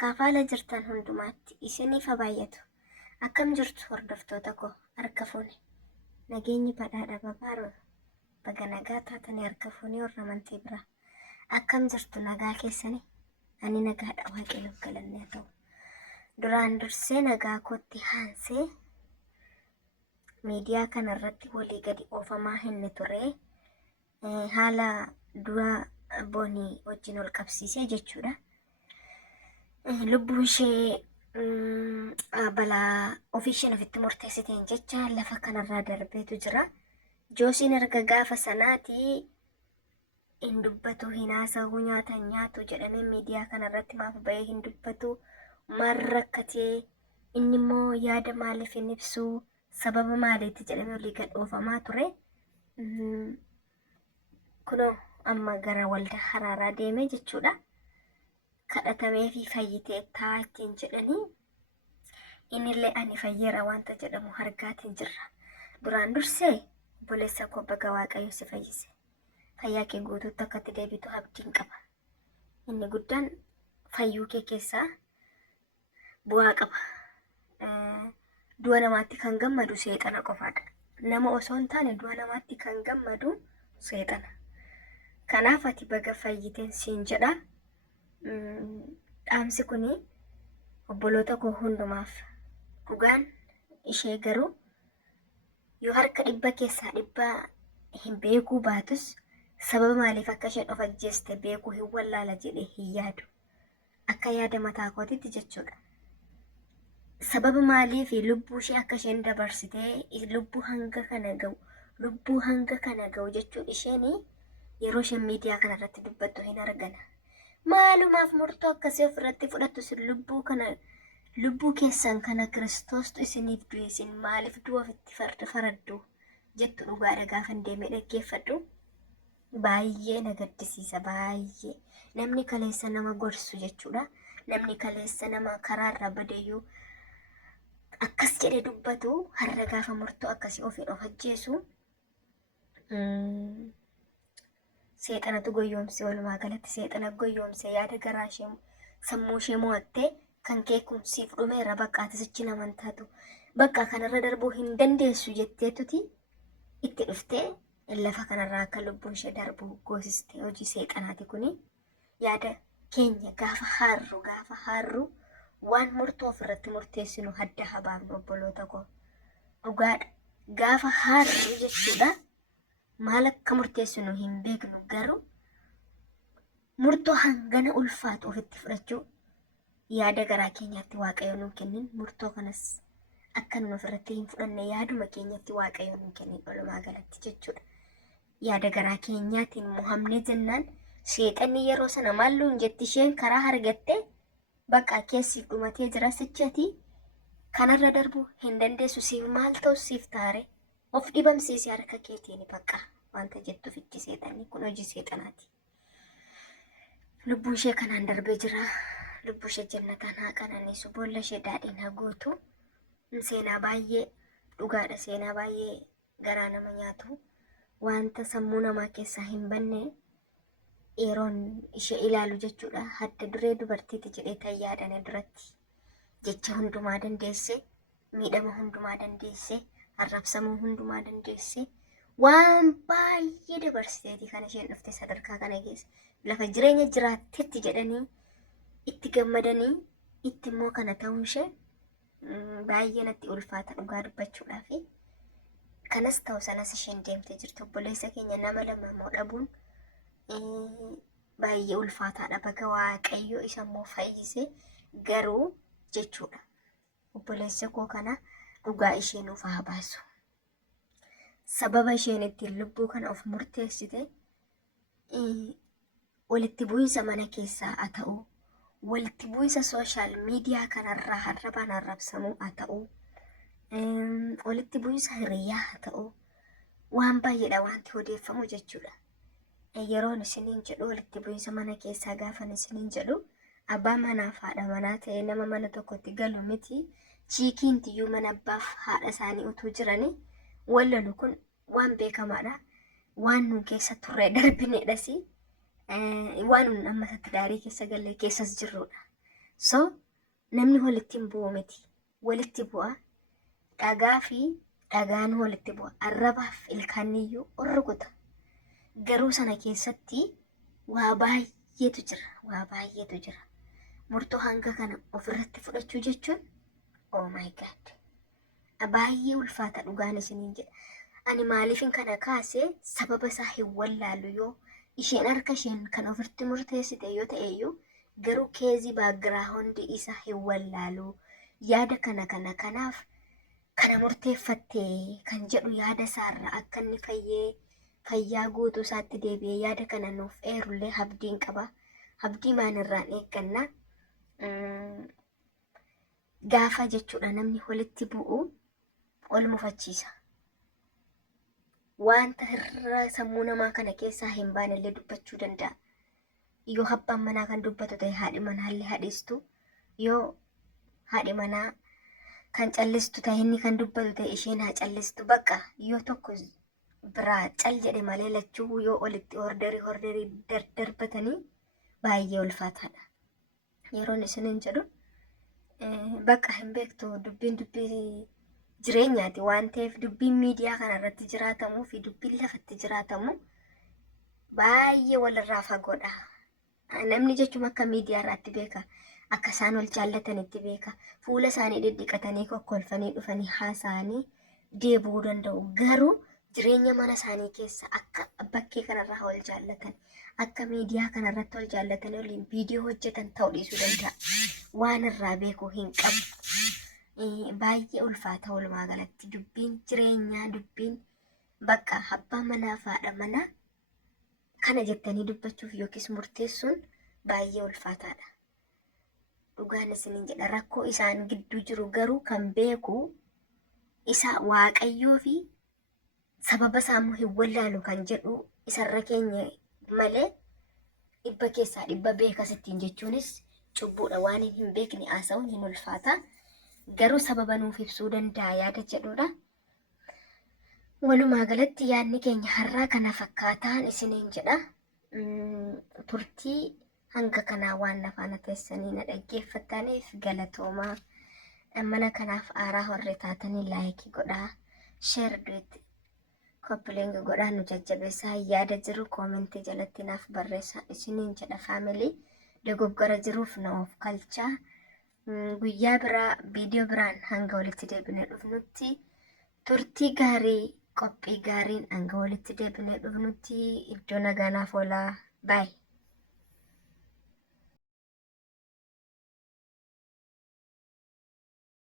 bakka faala jirtan hundumaatti isiniif haa baay'atu. Akkam jirtu hordoftoota koo harka fuuni. Nageenyi badhaadha babaaroo. Baga nagaa taatanii harka fuunii warra amantii biraa. Akkam jirtu nagaa keessanii? Ani nagaadha waaqayyoof galanne haa ta'u. Duraan dursee nagaa kootti haansee miidiyaa kanarratti walii gadi oofamaa hin ture. Haala du'a Boonii wajjin ol qabsiisee jechuudha. Lubbuun ishee balaa ofii isheen ofitti murteessiteen jecha lafa kanarraa darbeetu jira. Joosiin erga gaafa sanaatii hin dubbatu, hin haasa'u, nyaata hin nyaatu jedhamee miidiyaa kanarratti maaf bahee hin dubbatu, maal rakkatee, inni immoo yaada maaliif hin ibsu, sababa maaliitti jedhamee olii gad oofamaa ture. Kunoo amma gara waldaa haraaraa deemee jechuudha. Kadhatamee fi fayyitee taa'atiin jedhanii innillee ani fayyeera wanta jedhamu argaatiin jirra. Duraan dursee obboleessa koo baga waaqayyo si fayyise. Fayyaa kee guutuutti akkatti deebitu abdiin qaba. Inni guddaan fayyuu kee keessaa bu'aa qaba. Du'a namaatti kan gammadu seexana qofaadha. Nama osoo hin taane du'a namaatti kan gammadu seexana. Kanaaf ati baga fayyiteen siin jedha. Dhaamsi kuni obboloota koo hundumaaf. Dhugaan ishee garuu yoo harka 100 keessaa 100 hin beekuu baatus sababa maaliif akka isheen of ajjeeste beekuu hin wallaala jedhee hin yaadu. Akka yaada mataa kootitti jechuudha. Sababa maaliif lubbuu ishee akka isheen dabarsitee lubbuu hanga kana ga'u jechuun isheen yeroo isheen miidiyaa kanarratti dubbattu hin argana. Maalumaaf murtoo akkasii ofirratti fudhattu sin lubbuu keessan kana Kiristoostu isiniif du'e isin maaliif du'a ofitti faraddu jettu dhugaadha gaafa deemee dhaggeeffadhu. Baay'ee na gaddisiisa baay'ee. Namni kaleessa nama gorsu jechuudha. Namni kaleessa nama karaarra badeeyyuu akkas jedhee dubbatu har'a gaafa murtoo akkasii ofiin of ajjeesu. Seexanatu goyoomse, walumaa galatti seexana goyoomse yaada garaa ishee sammuu ishee mo'attee kan kee kumsiif dhumeera bakka ati sichi naman taatu bakka kanarra darbuu hin dandeessu jetteetuti itti dhuftee lafa kanarraa akka lubbuun ishee darbu goosiste. Hojii seexanaati kuni. Yaada keenya gaafa haarru waan murtoo ofirratti murteessinu hadda habaabnu obboloota koo. Dhugaadha. Gaafa haarru jechuudha. Maal akka murteessinu hin beeknu garuu murtoo hangana ulfaatu ofitti fudhachuu yaada garaa keenyaatti waaqayyo nuu kennin murtoo kanas akka nun ofirratti hin fudhanne yaaduma keenyatti waaqayyo nuu kennin walumaa galatti jechuudha. Yaada garaa keenyaatiin mohamne jennaan seexanni yeroo sana maalluun jetti isheen karaa argatte bakka keessiif dhumatee jira sichati kanarra darbuu hin dandeessu siif maal ta'u siif taare. Of dhibamsiisee harka keetiin bakka wanta jettuuf itti seexanni kun hojii seexanaati. Lubbuu ishee kanaan darbee jira. Lubbuu ishee jannataan haa qananiisu. Boolla ishee daadhiin haa guutu. Seenaa baay'ee dhugaadha. Seenaa baay'ee garaa nama nyaatu. Wanta sammuu namaa keessaa hin banne yeroon ishee ilaalu jechuudha. Hadda duree dubartiiti jedhee tan yaadane duratti. Jecha hundumaa dandeesse. Miidhama hundumaa dandeesse. Arrabsamuu hundumaa dandeesse waan baay'ee dabarsiteeti kan isheen dhufte sadarkaa kana keessa lafa jireenya jiraattetti jedhanii itti gammadanii itti immoo kana ta'uun ishee baay'ee natti ulfaata dhugaa dubbachuudhaaf. Kanas ta'u sanas isheen deemtee jirtu. Obboleessa keenya nama lama immoo dhabuun baay'ee ulfaataadha. Baga waaqayyo isa immoo fayyise garuu jechuudha. Obboleessa koo kana dhugaa ishee nuuf haa baasu. Sababa isheen ittiin lubbuu kana of murteessite walitti bu'iinsa mana keessaa haa ta'u, walitti bu'iinsa sooshaal miidiyaa kanarraa harrabaan arrabsamuu haa ta'u, walitti bu'iinsa hiriyaa haa ta'u, waan baay'eedha wanti odeeffamu jechuudha. Yeroon isiniin jedhu walitti bu'iinsa mana keessaa gaafan isiniin jedhu abbaa manaaf haadha manaa ta'e nama mana tokkotti galu miti. Chiikiin tiyyuu mana abbaaf haadha isaanii utuu jiranii wallalu kun waan beekamaadha. Waan nun keessa turre darbinedhas waan nun amma satti daarii keessa gallee keessas jirrudha. So namni walitti hin bu'u miti. Walitti bu'a. Dhagaa fi dhagaan walitti bu'a. Arrabaaf ilkaaniyyuu rukuta. Garuu sana keessatti waa baay'eetu jira. Waa baay'eetu jira. Murtoo hanga kana ofirratti fudhachuu jechuun oh my god. Baay'ee ulfaata dhugaan isiniin jedha. Ani maaliifin kana kaasee sababa isaa hin wallaalu yoo isheen harka isheen kan ofirratti murteessite yoo ta'eyyuu garuu keezii baagiraawundi isa hin wallaalu. Yaada kanaaf kana murteeffattee kan jedhu yaada isaarra akka inni fayyaa guutuu isaatti deebi'ee yaada kana nuuf eerullee abdiin qaba. Abdii maalirraan eegganna? Gaafa jechuudha namni walitti bu'u ol mufachiisa. Wanta irra sammuu namaa kana keessaa hin baanellee dubbachuu danda'a. Yoo abbaan manaa kan dubbatu ta'e haadhi manaallee hadhiistu, yoo haadhi manaa kan callistu ta'e inni kan dubbatu ta'e isheen haa callistu. Bakka yoo tokko biraa cal jedhe malee lachuu yoo olitti horderii darbatanii baay'ee ulfaataadha. Yeroon isiniin jedhu bakka hin beektu dubbii jireenyaati waan ta'eef dubbiin miidiyaa kanarratti jiraatamuu fi dubbiin lafatti jiraatamu baay'ee walirraa fagoodha. Namni jechuun akka miidiyaa irratti beeka. Akka isaan wal jaallatanitti beeka. Fuula isaanii dhidhiqatanii kokkolfanii dhufanii haasa'anii deebi'uu danda'u. Garuu jireenya mana isaanii keessa akka bakkee kanarraa wal jaallatan, akka miidiyaa kanarratti wal jaallatanii waliin viidiyoo hojjetan ta'uu dhiisuu danda'a. Waan irraa beekuu hin qabu. Baay'ee ulfaata walumaa galatti dubbiin jireenyaa, dubbiin bakka abbaa manaa fi haadha manaa kana jettanii dubbachuuf yookiis murteessuun baay'ee ulfaataadha. Dhugaan isiniin jedha. Rakkoo isaan gidduu jiru garuu kan beeku isa Waaqayyoo fi sababa isaammoo hin wallaalu kan jedhu isarra keenya malee dhibba keessaa dhibba beekasittiin jechuunis cubbuudha. Waan hin beekne haasa'uun hin ulfaata. Garuu sababa nuuf ibsuu danda'a yaada jedhudha. Walumaa galatti yaadni keenya har'aa kana fakkaataan isiniin jedha. Turtii hanga kanaa waan nafaana teessanii na dhaggeeffataniif galatoomaa. Mana kanaaf aaraa horre taatanii laayikii godhaa. Sheer duuti koppilingi godhaa nu jajjabeessaa. Yaada jiru koomentii jalatti naaf barreessaa isiniin jedha faamilii. Dogoggora jiruuf na of kalchaa. Guyyaa biraa viidiyoo biraan hanga walitti deebinee dhufnutti turtii gaarii qophii gaariin hanga walitti deebinee dhufnutti iddoo nagaanaaf oolaa. Baay.